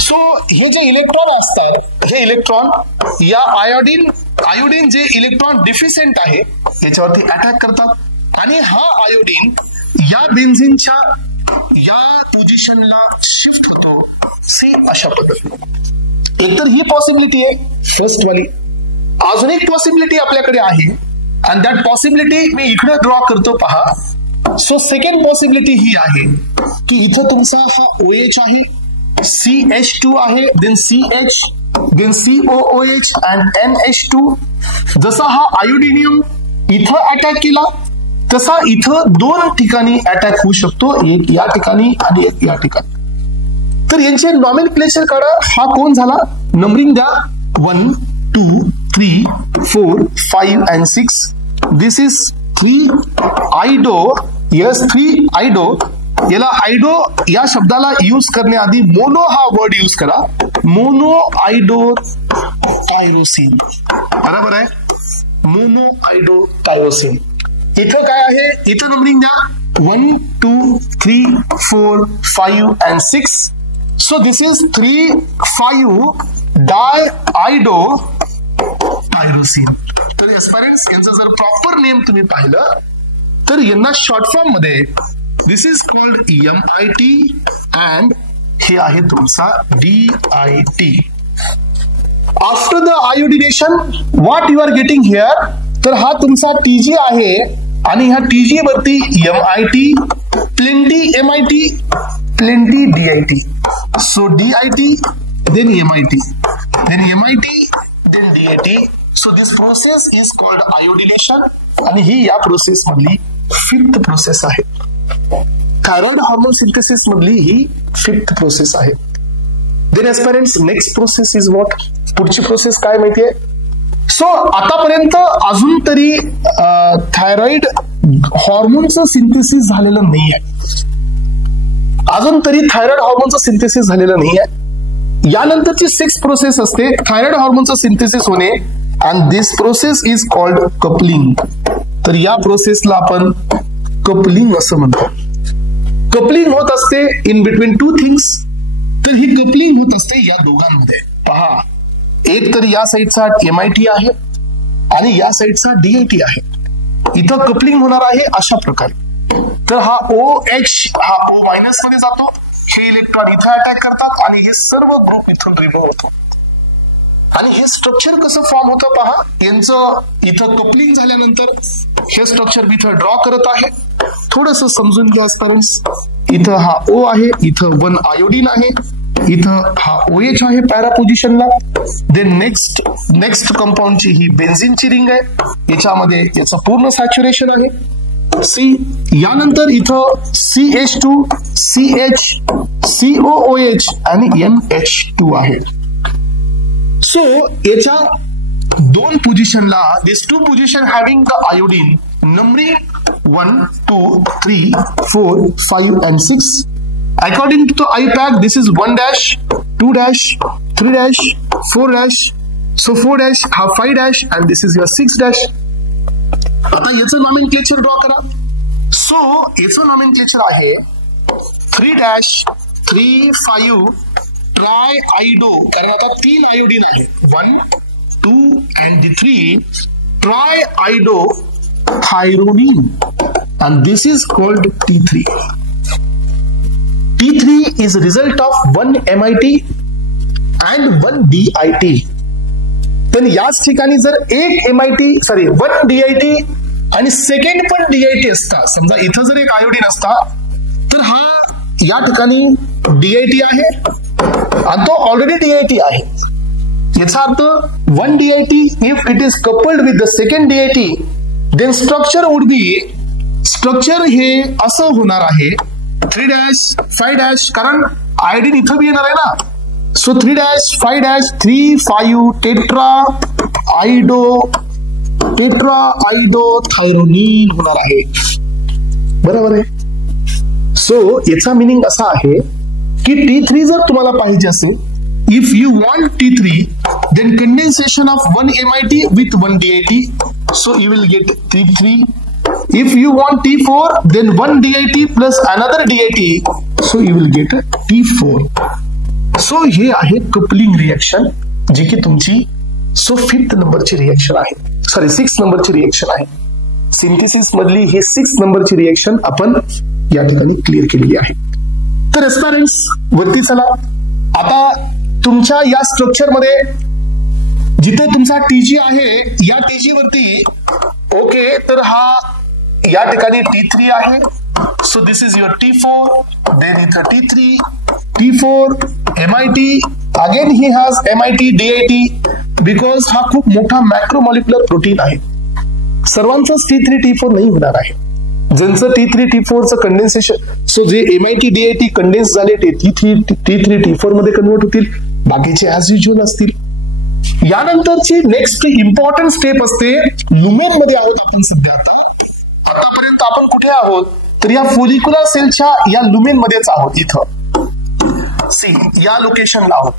सो हे जे इलेक्ट्रॉन असतात, हे इलेक्ट्रॉन या आयोडीन जे इलेक्ट्रॉन डिफिशियंट आहे याच्यावरती अटॅक करतात, आणि हा आयोडीन या बेन्झीनच्या या पोझिशनला शिफ्ट होतो. सी, अशा पद्धतीने. एकतर ही पॉसिबिलिटी आहे फर्स्ट वाली. अजून एक पॉसिबिलिटी आपल्याकडे आहे, आणि दॅट पॉसिबिलिटी मी इकडे ड्रॉ करतो, पहा. सो सेकंड पॉसिबिलिटी ही आहे की इथं तुमचा हा OH आहे, CH2 आहे, then CH, then COOH and NH2. जसा हा आयोडिनियम इथं अटॅक केला, तसा इथं 2 ठिकाणी अटॅक होऊ शकतो, एक या ठिकाणी आणि एक या ठिकाणी. तर यांचे नॉमेनक्लेचर काढा. हा कोण झाला? नंबरिंग द्या. 1, 2, 3, 4, 5 and 6. This is 3 iodo. Yes, 3 iodo. याला आयडो या शब्दाला यूज करण्याआधी मोनो हा वर्ड यूज करा. Mono iodo tyrosine. बरोबर आहे, मोनो आयडो टायरोसिन. इथं काय आहे? इथं नंबरिंग द्या. 1, 2, 3, 4, 5 and 6. So this is 3, 5 di iodo tyrosine. तर एस्पिरंट्स, यांचं जर प्रॉपर नेम तुम्ही पाहिलं तर यांना शॉर्ट फॉर्म मध्ये दिस इज कॉल्ड MIT, अँड हे आहे तुमचा DIT. After the iodination what you R getting here, तर हा तुमचा TG आहे, आणि ह्या TG वरती MIT, plenty MIT, plenty DIT. So DIT, then MIT, then MIT, then DIT. So this process is called iodination, आणि ही या प्रोसेस मधली 5th प्रोसेस आहे. थायरॉइड हार्मोन सिंथेसिस मधली ही 5th प्रोसेस आहे. Then aspirants, next process is what? पुढची प्रोसेस काय माहितीये? सो आतापर्यंत अजून तरी थायरॉइड हॉर्मोनचं सिंथेसिस झालेलं नाही आहे. अजून तरी थायरॉइड हॉर्मोनचं सिंथेसिस झालेलं नाही आहे. यानंतरची 6th प्रोसेस असते थायरॉइड हॉर्मोनचं सिंथेसिस होणे, and this process is called coupling. तर या प्रोसेसला आपण कपलिंग असं म्हणतो. कपलिंग होत असते इन बिटवीन 2 थिंग्स. तर ही कपलिंग होत असते या दोघांमध्ये. पहा, एक तर या साईडचा MIT आहे आणि या साईडचा DIT आहे. इथं कपलिंग होणार आहे अशा प्रकारे. तर हा OH हा O- मध्ये जातो, हे इलेक्ट्रॉन इथं अटॅक करतात, आणि हे सर्व ग्रुप इथून रिमूव्ह होतो. आणि हे स्ट्रक्चर कसं फॉर्म होतं पहा. यांचं इथं कपलिंग झाल्यानंतर हे स्ट्रक्चर मी इथं ड्रॉ करत आहे. थोडस समजून घ्या स्टुडंट्स. इथं हा O आहे, इथं 1 आयोडीन आहे, इथं हा OH आहे पॅरा पोझिशनला. देन नेक्स्ट कंपाऊंडची ही बेन्झिनची रिंग आहे, याच्यामध्ये याचं पूर्ण सॅच्युरेशन आहे सी. यानंतर इथं CH2, CH, COOH आणि NH2 आहे. सो याच्या दोन पोझिशनला this two position having the iodine numbering 1, 2, 3, 4, 5 and 6. According to the IUPAC, this is 1 dash, 2 dash, 3 dash, 4 dash. So 4 dash have 5 dash and this is your 6 dash. आता याचं nomenclature draw करा. So याचं nomenclature आहे 3 dash 3 5 try आयडो, कारण आता 3 iodine आहे, 1, 2 and 3 tri iodo thyronine and this is called T3. T3 is a result of 1 MIT and 1 DIT. पण याच ठिकाणी जर 1 DIT आणि सेकंड पण DIT असता, समजा इथं जर एक आयोडीन असता तर हा या ठिकाणी DIT आहे आणि तो ऑलरेडी DIT आहे. याचा अर्थ 1 DIT if it is coupled with the second DIT then structure would be, structure हे असं होणार आहे 3 dash 5 dash, कारण आयोडीन इथं बी येणार आहे ना. So 3 dash 5 dash 3 5 tetra आयडो thyronine होणार आहे. बरोबर आहे. सो याचा मिनिंग असा आहे की T3 जर तुम्हाला पाहिजे असेल, if you want T3 then condensation of 1 MIT with 1 DIT, so you will get T3. If you want T4 then 1 DIT plus another DIT, so you will get T4. So हे आहे coupling reaction, जी की तुमची 5th नंबरची reaction आहे, 6 नंबरची reaction आहे. Synthesis मधली ही 6 नंबरची रिएक्शन आपण या ठिकाणी क्लिअर केलेली आहे. तर एस्पिरंट्स वरती चला. आता तुमच्या या स्ट्रक्चर मध्ये जिथे तुमचा TG आहे, या TG वरती ओके, तर हा या ठिकाणी T3 आहे. So this is your T4, then इथं T3, T4, MIT, अगेन ही हॅज MIT, DIT, बिकॉज हा खूप मोठा मॅक्रोमॉलिक्युलर प्रोटीन आहे. सर्वांचंच T3, T4 नाही होणार आहे. ज्यांचं T3, T4 चं कंडेन्सेशन, सो जे MIT, DIT कंडेन्स झाले ते T3, T4 मध्ये कन्वर्ट होतील, बाकीचे ऍज युज्युअल असतील. यानंतरची नेक्स्ट इम्पॉर्टंट स्टेप असते लुमेन मध्ये आहोत आपण सध्या. आतापर्यंत आपण कुठे आहोत, तर या फोलिक्युलर सेलच्या या लुमेन मध्येच आहोत. इथं सी या लोकेशनला आहोत.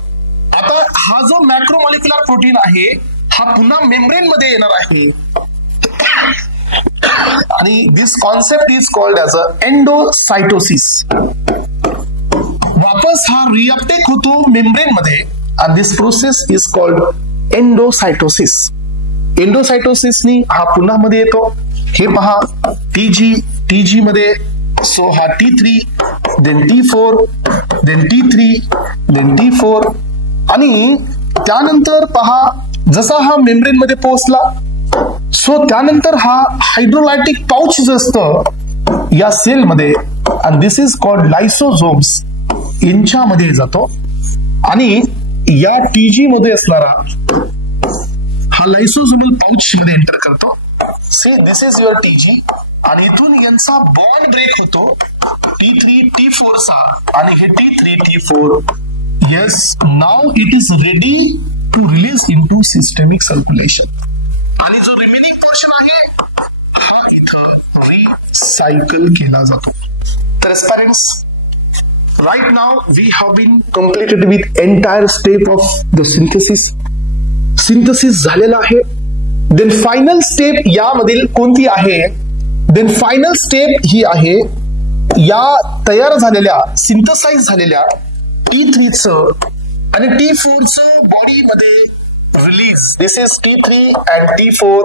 आता हा जो मॅक्रोमॉलिक्युलर प्रोटीन आहे हा पुन्हा मेम्ब्रेन मध्ये येणार आहे आणि this concept is called as a endocytosis. वापस हा रिअपटेक होतो मेम्ब्रेन मध्ये and this process is called endocytosis. एंडोसायटोसिसनी हा पुन्हा मध्ये येतो. हे पहा TG मध्ये, सो हा T3, then T4, then T3, then T4 आणि त्यानंतर पहा जसा हा मेम्ब्रेन मध्ये पोहोचला, सो त्यानंतर हा हायड्रोलायटिक पाउच जे असतं या सेल मध्ये, and this is called lysosomes, यांच्यामध्ये जातो आणि या TG मध्ये असणारा हा लायसोसोमल पाउच मध्ये एंटर करतो. C this is your TG आणि इथून यांचा बॉन्ड ब्रेक होतो T3, T4 चा आणि हे T3, T4. Yes, now it is ready to release into systemic circulation आणि जो रिमेनिंग पोर्शन आहे हा इथं रिसायकल केला जातो. तर एस्पिरंट्स, right now we have been completed with entire step of the synthesis झालेला आहे. then final step यामधील कोणती आहे, then final step ही आहे या तयार झालेल्या सिंथसाइज झालेल्या T3 चं आणि T4 चं बॉडी मध्ये release. This is T3 and T4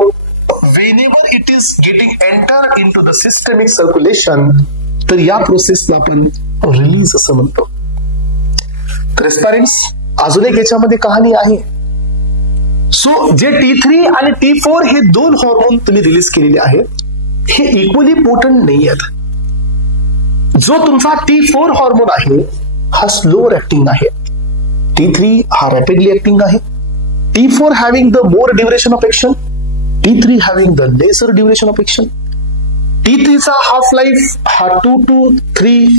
whenever it is getting enter into the systemic circulation, तर या प्रोसेसला आपण रिलीज असं म्हणतो. तर एस्पिरंट्स, अजून एक याच्यामध्ये कहाणी आहे. सो जे T3 आणि T4 हे दोन हॉर्मोन तुम्ही रिलीज केलेले आहेत, हे इक्वली पोटंट नाही आहेत. जो तुमचा T4 हॉर्मोन आहे हा स्लोअर ऍक्टिंग आहे, T3 हा रॅपिडली ऍक्टिंग आहे. T4 having the more duration of action, T3 having the lesser duration of action. T3 चा हाफ लाईफ हा 2 to 3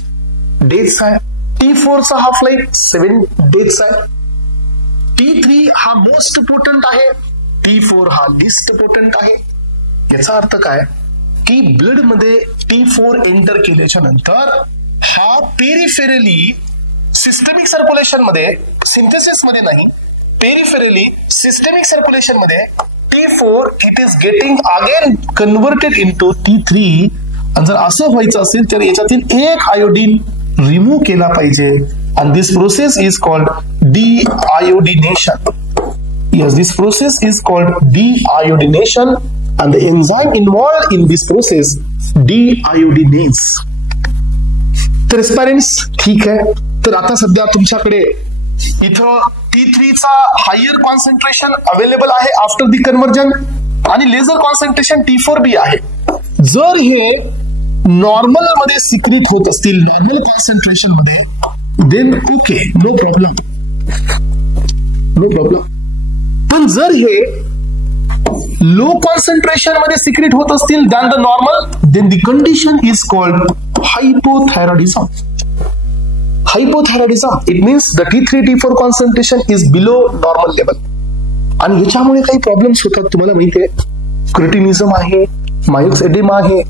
डेज आहे, T4 चा हाफ लाईफ 7 डेज आहे. T3 हा मोस्ट पोटंट आहे, T4 हा लिस्ट पोटंट आहे. याचा अर्थ काय की ब्लड मध्ये T4 एंटर केल्याच्या नंतर हा पेरिफेरली सिस्टमिक सर्क्युलेशन मध्ये, सिंथेसिस मध्ये नाही, पेरिफेरली सिस्टमिक सर्क्युलेशन मध्ये T4 it is getting again converted into T3. आणि जर असं व्हायचं असेल तर याच्यातील एक आयोडीन रिमूव्ह केला पाहिजे. and this process is called deiodination. Yes, this process is called deiodination and the enzyme involved in this process deiodinase. ट्रान्सपरन्स ठीक आहे. तर आता सध्या तुमच्याकडे इथं T3 चा हायर कॉन्सन्ट्रेशन अवेलेबल आहे आफ्टर द कन्व्हर्जन आणि लेझर कॉन्सन्ट्रेशन T4B आहे. जर हे नॉर्मल मध्ये सिक्रीट होत असतील, नॉर्मल कॉन्सन्ट्रेशन मध्ये, then okay, no problem, no problem. पण जर हे लो कॉन्सन्ट्रेशन मध्ये सिक्रीट होत असतील than the normal, then the condition is called hypothyroidism. Hypothyroidism it means the T3 T4 concentration is below normal level. आणि याच्यामुळे काही प्रॉब्लेम्स होतात, तुम्हाला माहिती आहे. क्रिटिनिझम आहे, मायोक्स एडेमा आहे,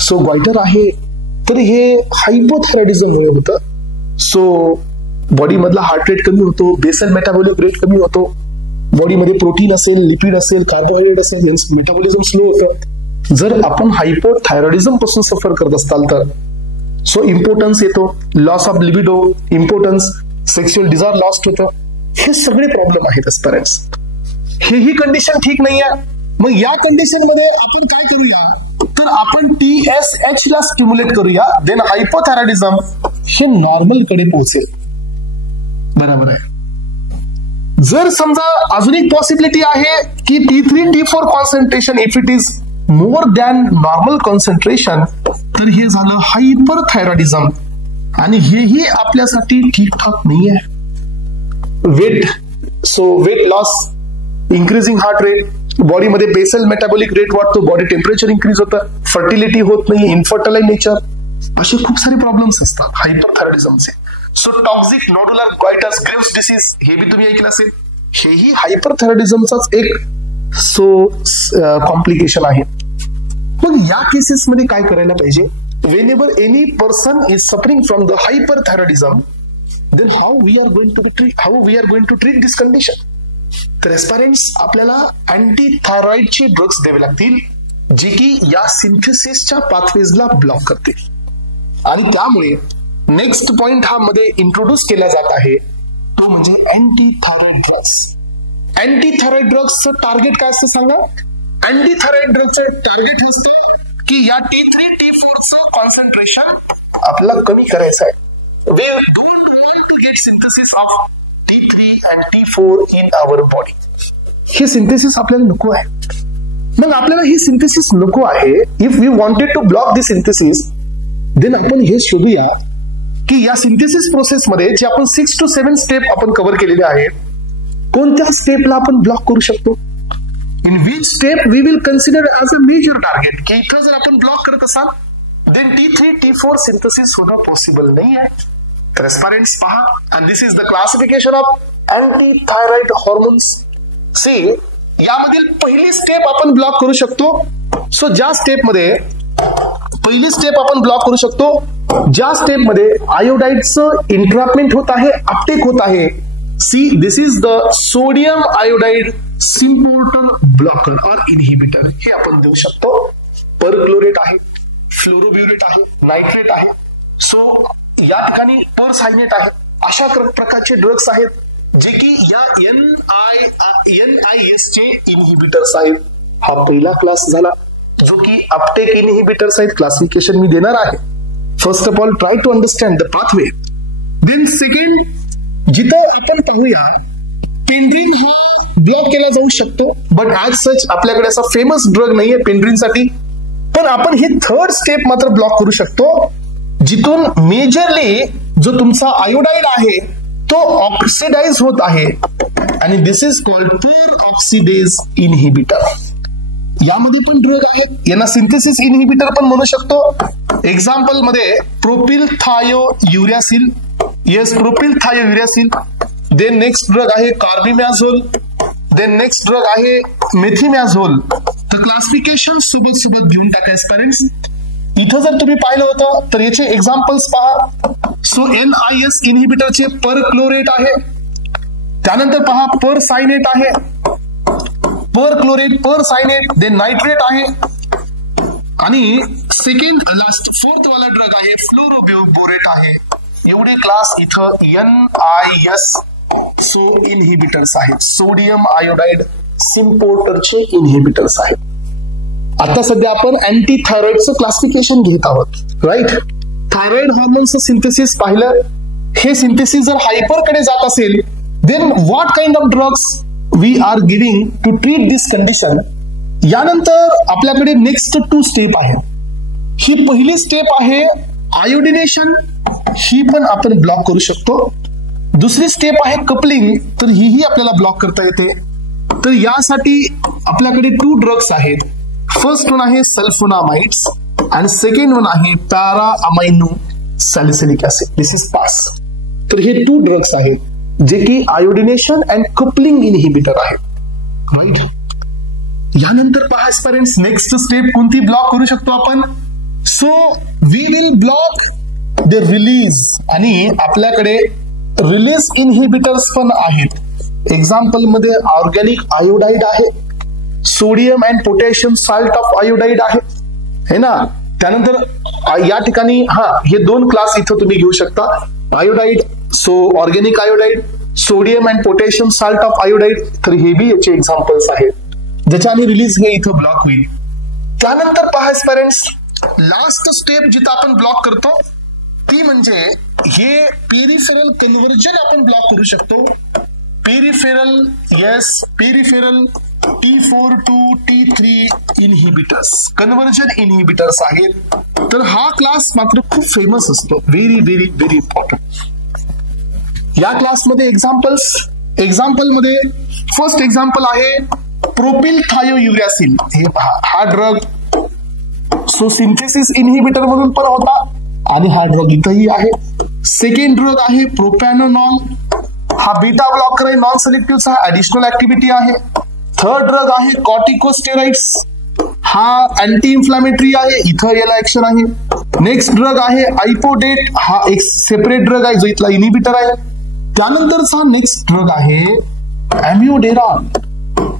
सो गॉइटर आहे. तर हे हायपोथायरॉइडिझम मुळे होतं. सो बॉडी मधला हार्ट रेट कमी होतो, बेसल मेटाबॉलिक रेट कमी होतो, बॉडीमध्ये प्रोटीन असेल, लिपिड असेल, कार्बोहायड्रेट असेल, मेटाबॉलिझम स्लो होतं. जर आपण हायपोथायरॉइडिझम पासून सफर करत असाल तर सो इम्पोर्टन्स येतो, loss of libido, importance, sexual desire lost होतं. हे सगळे प्रॉब्लेम आहेत एस्पिरंट्स. ही कंडिशन ठीक नाही आहे. मग या कंडिशन मध्ये आपण काय करूया तर आपण TSH ला स्टिम्युलेट करूया, देन हायपोथायरॉइडिझम हे नॉर्मल कडे पोहोचेल. बरोबर आहे. जर समजा अजून एक पॉसिबिलिटी आहे की T3 T4 concentration if it is more than normal concentration, तर हे झालं हायपरथायरॉइडिझम आणि हेही आपल्यासाठी ठीकठाक नाही आहे. Wait, so weight loss, increasing heart rate, बॉडीमध्ये बेसल मेटाबॉलिक रेट वाढतो, बॉडी टेम्परेचर इन्क्रीज होतं, फर्टिलिटी होत नाही, इन्फर्टाइल नेचर, असे खूप सारे प्रॉब्लेम्स असतात हायपरथायरॉइडिझमचे. So toxic nodular goiters Graves disease हे बी तुम्ही ऐकलं असेल, हेही हायपरथायरॉइडिझमचाच एक कॉम्प्लिकेशन आहे. मग या केसेस मध्ये काय करायला पाहिजे? Whenever any person is suffering from the hyperthyroidism, then how we are going to treat this condition. तर एस्पिरंट्स आपल्याला अँटी थायरॉइडचे ड्रग्स द्यावे लागतील जे की या सिंथेसिसच्या पाथवेजला ब्लॉक करतील. आणि त्यामुळे नेक्स्ट पॉइंट हा मध्ये इंट्रोड्यूस केला जात आहे तो म्हणजे anti thyroid drugs. Anti thyroid ड्रग्सचं टार्गेट काय असतं सांगा? अँटी थायरॉइड ड्रग्सचं टार्गेट असतं की या T3 T4 चं कॉन्सन्ट्रेशन आपल्याला कमी करायचं आहे. We don't want to get synthesis of T3 and T4 in our body. हे सिंथेसिस आपल्याला नको आहे. मग आपल्याला ही सिंथेसिस नको आहे. If we wanted to block this synthesis, then आपण हे शोधूया की या सिंथेसिस प्रोसेस मध्ये जे आपण 6 to 7 स्टेप आपण कव्हर केलेले आहेत, कोणत्या स्टेपला आपण ब्लॉक करू शकतो? In which step we will consider as a major target की इथं जर आपण ब्लॉक करत असाल देन T3 T4 सिंथेसिस होणं पॉसिबल नाही आहे. ट्रान्सपरन्स पहा, and this is the classification of anti-thyroid hormones. See यामधील पहिली स्टेप आपण ब्लॉक करू शकतो. सो ज्या स्टेप मध्ये पहिली स्टेप आपण ब्लॉक करू शकतो, ज्या स्टेप मध्ये आयोडाइडचं इंट्रॅपमेंट होत आहे, अपटेक होत आहे. See this is the sodium iodide symporter blocker और इनहिबिटर. हे आपण देऊ शकतो. परक्लोरेट आहे, फ्लोरोब्युरेट आहे, नायट्रेट आहे. सो या ठिकाणी परसायनेट आहे. अशा प्रकारचे ड्रग्स आहेत जे की या NIS चे इनहिबिटर्स आहेत. हा पहिला क्लास झाला जो की अपटेक इनहिबिटर्स आहेत. क्लासिफिकेशन मी देणार आहे. First of all try to understand the pathway. Then second, जिथं आपण पाहूया पेंड्रिन हा ब्लॉक केला जाऊ शकतो, बट ऍज सच आपल्याकडे असा फेमस ड्रग नाहीये पेंड्रिन साठी. पण आपण हे थर्ड स्टेप मात्र ब्लॉक करू शकतो, जिथून मेजरली जो तुमचा आयोडाईड आहे तो ऑक्सिडाइज होत आहे, आणि this is called peroxidase inhibitor. यामध्ये पण ड्रग आहेत, यांना सिंथेसिस इनहिबिटर पण म्हणू शकतो. एक्झाम्पल मध्ये propyl thiouracil, yes propyl thiouracil. Then next drug आहे कार्बिमॅझोल, देन नेक्स्ट ड्रग आहे मेथिमॅझोल. तर क्लासिफिकेशन सोबत सोबत घेऊन टाकायचं पॅरेंट्स. इथं जर तुम्ही पाहिलं होतं तर याचे एक्झाम्पल्स पहा. सो NIS इनहिबिटरचे पर क्लोरेट आहे, त्यानंतर पहा पर सायनेट आहे, पर क्लोरेट, पर सायनेट, देन नायट्रेट आहे, आणि सेकंड लास्ट फोर्थ वाला ड्रग आहे फ्लोरोबोरेट आहे. एवढे क्लास इथं NIS सो इनहिबिटर्स आहेत, सोडियम आयोडाइड सिम्पोर्टरचे इनहिबिटर्स आहेत. आता सध्या आपण अँटी थायरॉइडचं क्लासिफिकेशन घेत आहोत, राईट. थायरॉइड हॉर्मोनचं सिंथेसिस पाहिलं. हे सिंथेसिस जर हायपर कडे जात असेल, then what kind of drugs we are giving to treat this condition. यानंतर आपल्याकडे नेक्स्ट 2 स्टेप आहे. ही पहिली स्टेप आहे आयोडिनेशन, ही पण आपण ब्लॉक करू शकतो. दुसरी स्टेप आहे कपलिंग, तर ही आपल्याला ब्लॉक करता येते. तर यासाठी आपल्याकडे 2 ड्रग्स आहेत. फर्स्ट वन आहे सल्फोनामाइड्स आणि सेकंड वन आहे para amino salicylic acid. This is PAS. तर हे 2 ड्रग्स आहेत जे की आयोडिनेशन अँड कपलिंग इनहिबिटर आहेत, राईट. यानंतर पहा एस्पिरंट्स, नेक्स्ट स्टेप कोणती ब्लॉक करू शकतो आपण. So we will block the release, आणि आपल्याकडे रिलीज इनहिबिटर्स पण आहेत. एक्झाम्पल मध्ये ऑर्गॅनिक आयोडाइड आहे, sodium and potassium salt of iodide आहे, है ना. त्यानंतर या ठिकाणी हे 2 क्लास इथं तुम्ही घेऊ शकता. Iodide, so organic iodide, sodium and potassium salt of iodide. तर हे बी याचे एक्झाम्पल्स आहेत ज्याच्याने रिलीज हे इथं ब्लॉक होईल. त्यानंतर पहा पेरेंट्स, लास्ट स्टेप जिथं आपण ब्लॉक करतो ती म्हणजे हे पेरिफेरल कन्व्हर्जन आपण ब्लॉक करू शकतो. Peripheral, yes peripheral T4 to T3 inhibitors, conversion inhibitors आहेत. तर हा क्लास मात्र खूप फेमस असतो, व्हेरी व्हेरी व्हेरी इम्पॉर्टंट. या क्लासमध्ये एक्झाम्पल मध्ये फर्स्ट एक्झाम्पल आहे प्रोपिल थायोयुरॅसिल. हे पहा, हा ड्रग सो सिंथेसिस इनहिबिटर म्हणून पण होता, आणि हा ड्रग इथंही आहे. सेकंड ड्रग आहे प्रोपॅनोनॉल. हा बीटा ब्लॉकर आहे, नॉन सिलेक्टिव्हचा ऍडिशनल ऍक्टिव्हिटी आहे. थर्ड ड्रग आहे कॉर्टिकोस्टेरॉइड्स. हा अँटी इन्फ्लामेटरी आहे, इथं याला ऍक्शन आहे. नेक्स्ट ड्रग आहे आयपोडेट. हा एक सेपरेट ड्रग आहे जो इथला इनहिबिटर आहे. त्यानंतरचा नेक्स्ट ड्रग आहे अॅम्योडेरान.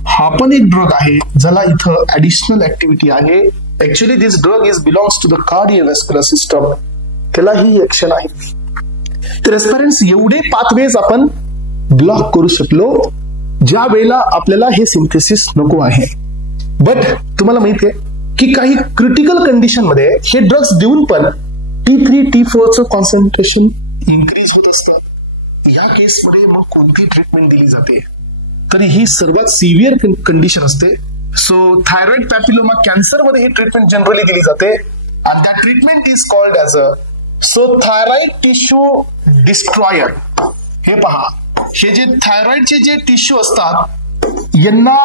हा पण एक ड्रग आहे ज्याला इथं ऍडिशनल ऍक्टिव्हिटी आहे. Actually this drug is belongs to the cardiovascular system, त्याला ही ऍक्शन आहे. तर एस्पिरंट्स, एवढे पाथवेज आपण ब्लॉक करू शकलो ज्या वेळेला आपल्याला हे सिंथेसिस नको आहे. बट तुम्हाला माहिती आहे की काही क्रिटिकल कंडिशन मध्ये हे ड्रग्स देऊन पण T3, T4 चं कॉन्सन्ट्रेशन इन्क्रीज होत असतं. या केसमध्ये मग कोणती ट्रीटमेंट दिली जाते, तर ही सर्वात सिव्हिअर कंडिशन असते. सो थायरॉइड पॅपिलोमा कॅन्सर मध्ये ही ट्रीटमेंट जनरली दिली जाते, आणि त्या treatment is called as a thyroid tissue destroyer. हे पहा, हे जे थायरॉइडचे जे टिश्यू असतात यांना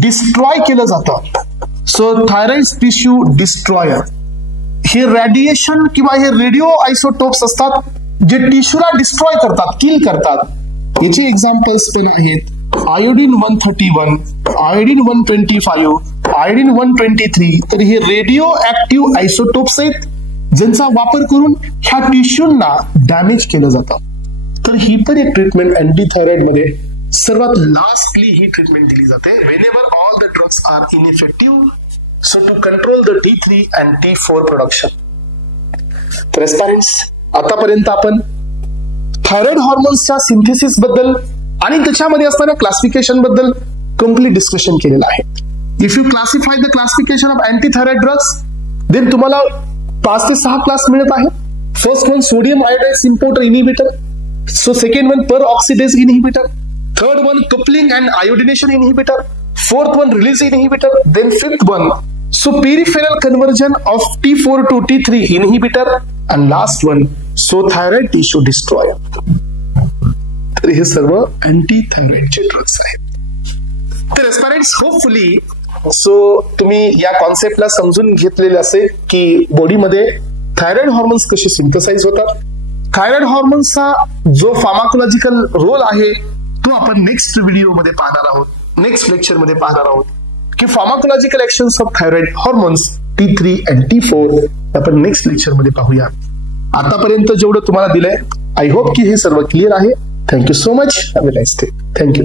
डिस्ट्रॉय केलं जातं. सो थायरॉइड टिश्यू डिस्ट्रॉयर हे रेडिएशन किंवा हे रेडिओ आयसोटोप्स असतात जे टिश्यूला डिस्ट्रॉय करतात, किल करतात. याची एक्झाम्पल्स पण आहेत आयोडीन 131, आयोडीन 125, आयोडीन 123. तर हे रेडिओ ऍक्टिव्ह आयसोटोप्स आहेत ज्यांचा वापर करून ह्या टिश्यूंना डॅमेज केलं जातं. तर ही पण एक ट्रीटमेंट अँटीथायरॉइड मध्ये सर्वात लास्टली ही ट्रीटमेंट दिली जाते whenever all the drugs are ineffective, so to control the T3 and T4 production. तर एस्पिरंट्स, आतापर्यंत आपण थायरॉइड हॉर्मोन्सच्या सिंथेसिस बद्दल आणि त्याच्यामध्ये असणाऱ्या क्लासिफिकेशन बद्दल कम्प्लीट डिस्कशन केलेलं आहे. If you classify the classification of antithyroid drugs, then तुम्हाला 5 ते 6 क्लास मिळत आहे. First one sodium iodide symporter inhibitor. So second one per oxidase inhibitor, third one coupling and iodination inhibitor, fourth one release inhibitor, then fifth one So peripheral conversion of T4 to T3 inhibitor, and last one, so thyroid tissue destroyer. तर हे सर्व anti थायरॉइडचे drugs आहेत. तर एस्पायरंट्स, hopefully तुम्ही या कॉन्सेप्टला समजून घेतलेले असेल की बॉडीमध्ये थायरॉइड हॉर्मोन्स कसे सिंथसाइज होतात. थायरॉइड हॉर्मोन्सचा जो फार्माकोलॉजिकल रोल आहे तो आपण नेक्स्ट व्हिडिओमध्ये पाहणार आहोत, नेक्स्ट लेक्चरमध्ये पाहणार आहोत की pharmacological actions of thyroid hormones T3 आणि T4 आपण नेक्स्ट लेक्चरमध्ये पाहूया. आतापर्यंत जेवढं तुम्हाला दिलंय, आय होप की हे सर्व क्लिअर आहे. Thank you so much. Have a nice day. Thank you.